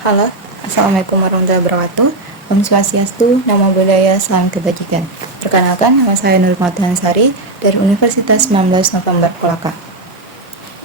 Halo, Assalamualaikum warahmatullahi wabarakatuh. Om Swastiastu, Namo Buddhaya, Salam Kebajikan. Perkenalkan, nama saya Nur Sari dari Universitas 19 November Kolaka.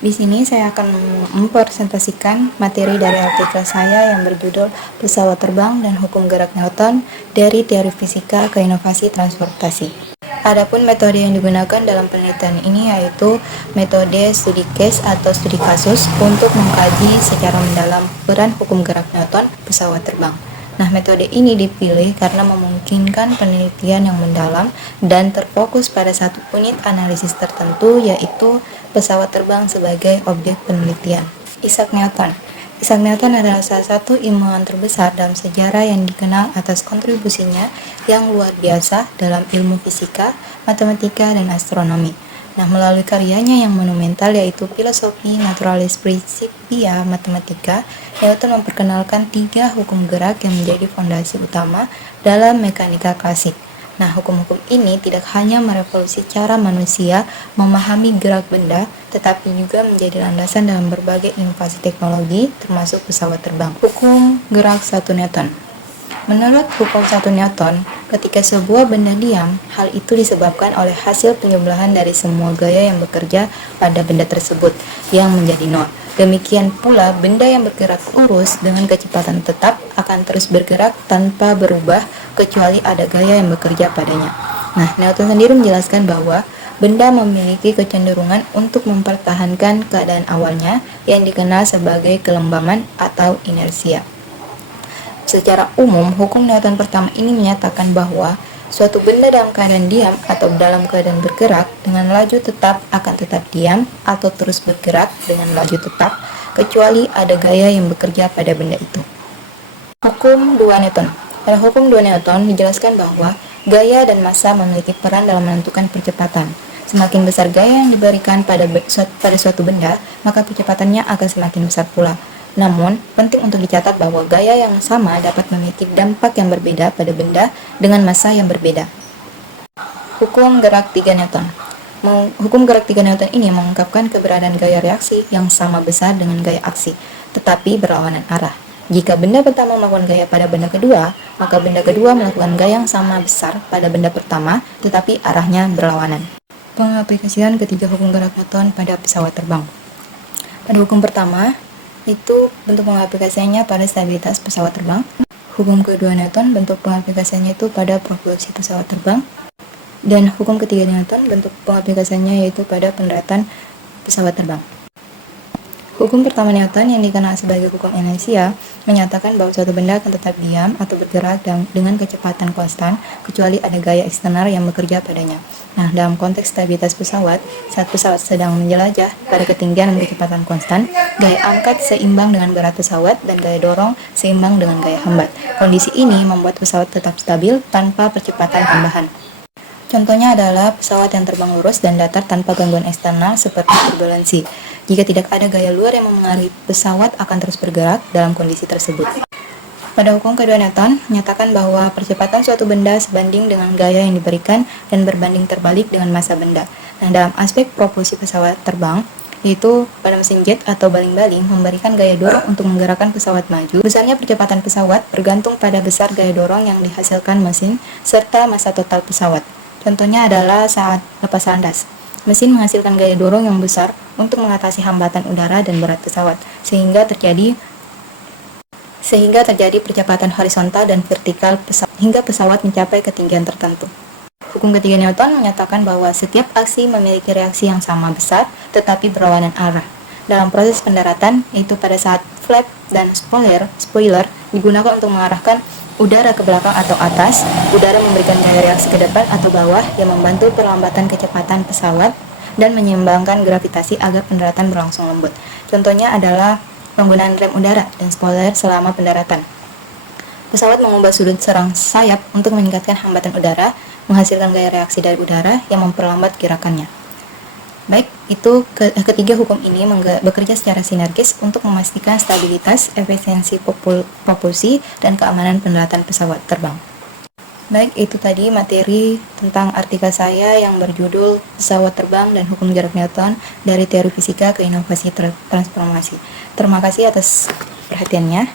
Di sini saya akan mempresentasikan materi dari artikel saya yang berjudul Pesawat Terbang dan Hukum Gerak Newton dari Teori Fisika ke Inovasi Transportasi. Adapun metode yang digunakan dalam penelitian ini yaitu metode studi case atau studi kasus untuk mengkaji secara mendalam peran hukum gerak Newton pesawat terbang. Nah, metode ini dipilih karena memungkinkan penelitian yang mendalam dan terfokus pada satu unit analisis tertentu, yaitu pesawat terbang sebagai objek penelitian. Isaac Newton adalah salah satu ilmuwan terbesar dalam sejarah yang dikenal atas kontribusinya yang luar biasa dalam ilmu fisika, matematika, dan astronomi. Nah, melalui karyanya yang monumental yaitu Filosofi Naturalis Principia Mathematica, Newton memperkenalkan 3 hukum gerak yang menjadi fondasi utama dalam mekanika klasik. Nah, hukum-hukum ini tidak hanya merevolusi cara manusia memahami gerak benda, tetapi juga menjadi landasan dalam berbagai inovasi teknologi, termasuk pesawat terbang. Hukum gerak 1 Newton. Menurut hukum 1 Newton, ketika sebuah benda diam, hal itu disebabkan oleh hasil penjumlahan dari semua gaya yang bekerja pada benda tersebut, yang menjadi nol. Demikian pula, benda yang bergerak lurus dengan kecepatan tetap akan terus bergerak tanpa berubah kecuali ada gaya yang bekerja padanya. Nah, Newton sendiri menjelaskan bahwa benda memiliki kecenderungan untuk mempertahankan keadaan awalnya yang dikenal sebagai kelembaman atau inersia. Secara umum, hukum Newton pertama ini menyatakan bahwa suatu benda dalam keadaan diam atau dalam keadaan bergerak dengan laju tetap akan tetap diam atau terus bergerak dengan laju tetap kecuali ada gaya yang bekerja pada benda itu. Hukum 2 Newton. Pada hukum 2 Newton dijelaskan bahwa gaya dan massa memiliki peran dalam menentukan percepatan. Semakin besar gaya yang diberikan pada suatu benda, maka percepatannya akan semakin besar pula. Namun, penting untuk dicatat bahwa gaya yang sama dapat memiliki dampak yang berbeda pada benda dengan massa yang berbeda. Hukum gerak 3 Newton. Hukum gerak 3 Newton ini mengungkapkan keberadaan gaya reaksi yang sama besar dengan gaya aksi, tetapi berlawanan arah. Jika benda pertama melakukan gaya pada benda kedua, maka benda kedua melakukan gaya yang sama besar pada benda pertama, tetapi arahnya berlawanan. Pengaplikasian ketiga hukum gerak Newton pada pesawat terbang. Pada hukum pertama, itu bentuk pengaplikasiannya pada stabilitas pesawat terbang. Hukum kedua Newton, bentuk pengaplikasiannya itu pada propulsi pesawat terbang. Dan hukum ketiga Newton, bentuk pengaplikasiannya yaitu pada pendaratan pesawat terbang. Hukum pertama Newton yang dikenal sebagai hukum inersia menyatakan bahwa suatu benda akan tetap diam atau bergerak dengan kecepatan konstan kecuali ada gaya eksternal yang bekerja padanya. Nah, dalam konteks stabilitas pesawat, saat pesawat sedang menjelajah pada ketinggian dan kecepatan konstan, gaya angkat seimbang dengan berat pesawat dan gaya dorong seimbang dengan gaya hambat. Kondisi ini membuat pesawat tetap stabil tanpa percepatan tambahan. Contohnya adalah pesawat yang terbang lurus dan datar tanpa gangguan eksternal seperti turbulensi. Jika tidak ada gaya luar yang memengaruhi, pesawat akan terus bergerak dalam kondisi tersebut. Pada hukum kedua Newton, menyatakan bahwa percepatan suatu benda sebanding dengan gaya yang diberikan dan berbanding terbalik dengan massa benda. Nah, dalam aspek propulsi pesawat terbang, yaitu pada mesin jet atau baling-baling memberikan gaya dorong untuk menggerakkan pesawat maju. Besarnya percepatan pesawat bergantung pada besar gaya dorong yang dihasilkan mesin serta massa total pesawat. Contohnya adalah saat lepas landas. Mesin menghasilkan gaya dorong yang besar untuk mengatasi hambatan udara dan berat pesawat, sehingga terjadi percepatan horizontal dan vertikal hingga pesawat mencapai ketinggian tertentu. Hukum ketiga Newton menyatakan bahwa setiap aksi memiliki reaksi yang sama besar tetapi berlawanan arah. Dalam proses pendaratan, yaitu pada saat flap dan spoiler digunakan untuk mengarahkan udara ke belakang atau atas, udara memberikan gaya reaksi ke depan atau bawah yang membantu perlambatan kecepatan pesawat dan menyeimbangkan gravitasi agar pendaratan berlangsung lembut. Contohnya adalah penggunaan rem udara dan spoiler selama pendaratan. Pesawat mengubah sudut serang sayap untuk meningkatkan hambatan udara, menghasilkan gaya reaksi dari udara yang memperlambat gerakannya. Baik, itu ketiga hukum ini bekerja secara sinergis untuk memastikan stabilitas, efisiensi propulsi, dan keamanan pendaratan pesawat terbang. Baik, itu tadi materi tentang artikel saya yang berjudul Pesawat Terbang dan Hukum Gerak Newton dari Teori Fisika ke Inovasi Transformasi. Terima kasih atas perhatiannya.